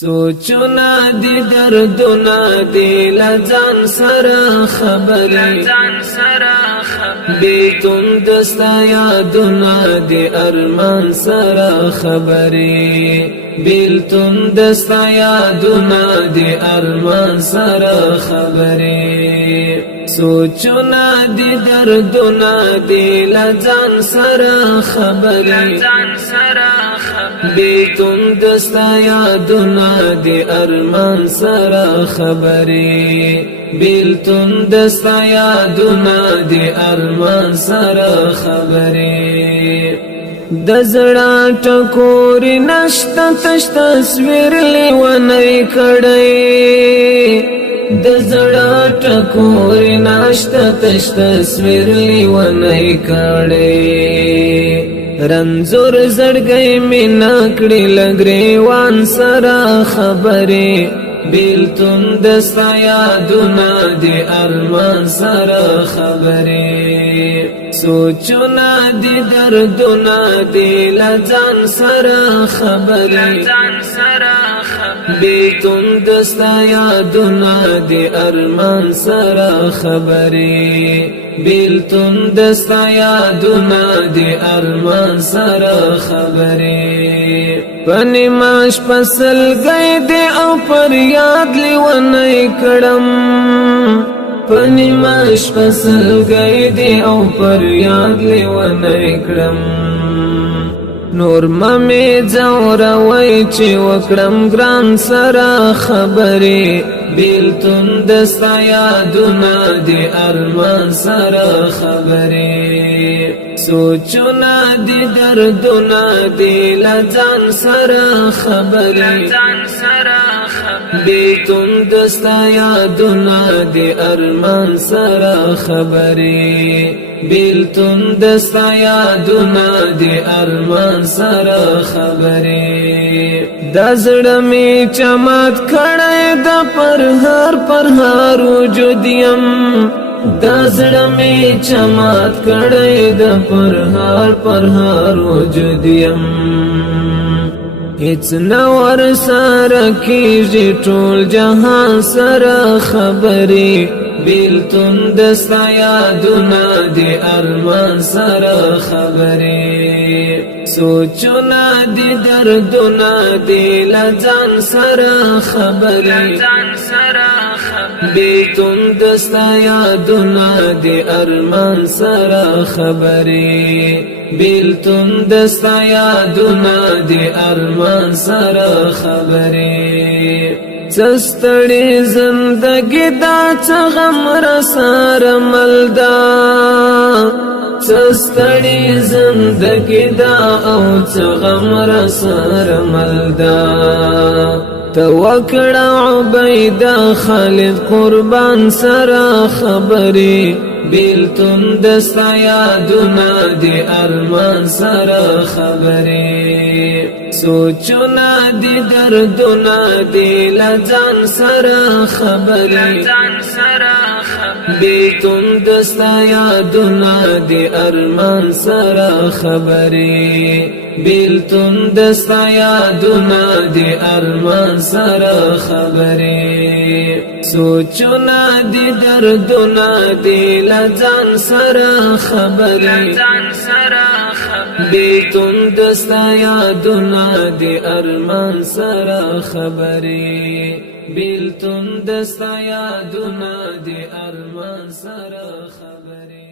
سوچنا دی دردنا دی لځان سره خبرې بیتون دستا یادنا دی ارمان سره خبرې بیلتون دستا یادنا دی ارمان سره خبرې سوچنا دی دردنا دی لځان سره خبرې بیتون دستا یادنا دی ارمان سره خبرې بیلتون دستا یادنا دی ارمان سره خبرې د زړه ټکورې نشته تش تصویر لیونی کړی د زړه ټکورې نشته تش تصویر لیونی کړی رنزور زړګی می نکړي لګریوان سره خبرې بیلتون دستا یادنا دی ارمان سره خبرې سوچنا دی دردنا دی لځان سره خبرې بیتون دستا یادنا دی ارمان سره خبرې بیلتون دستا یادنا دی ارمان سره خبرې پنی ماش پسل گئی دی او پر یاد لیونی کړم پنی ماش پسل گئی دی او پر یاد لیونی کړم نور ممی زوروي چې وکړم ګران سره خبرې بیلتون دستا یادنا دی ارمان سره خبرې سوچنا دی دردنا دی لځان سره خبرې بیتون دستا یادنا دی ارمان سره خبرې بیلتون دستا یادنا دی ارمان سره خبرې د زړه می چمات کړه د پر هر وجودیم د زړه می چمات کړه د پر هر وجودیم هیڅ نور سره کیږي ټول جهان سره خبرې بیلتون دستا یادنا دی ارمان سره خبرې سوچنا دی دردنا دی لځان سره خبرې بیتون دستا یادنا دی ارمان سره خبرې بیلتون دستا یادنا دی ارمان سره خبرې چستړي زندگی دا څغم را سره ملدا چستړي زندگی دا او څغم را سره ملدا توکړه عبیدا خالد قربان سره خبرې بیلتون دستا یادنا دی ارمان سره خبرې سوچنا دی دردنا دی لځان سره خبرې بیتون دستا یادنا دی ارمان سره خبرې بیلتون دستا یادنا دی ارمان سره خبرې سوچنا دی دردنا دی لځان سره خبرې بیتون دستا یادنا دی ارمان سره خبرې بیلتون دستا یادنا دی ارمان سره خبرې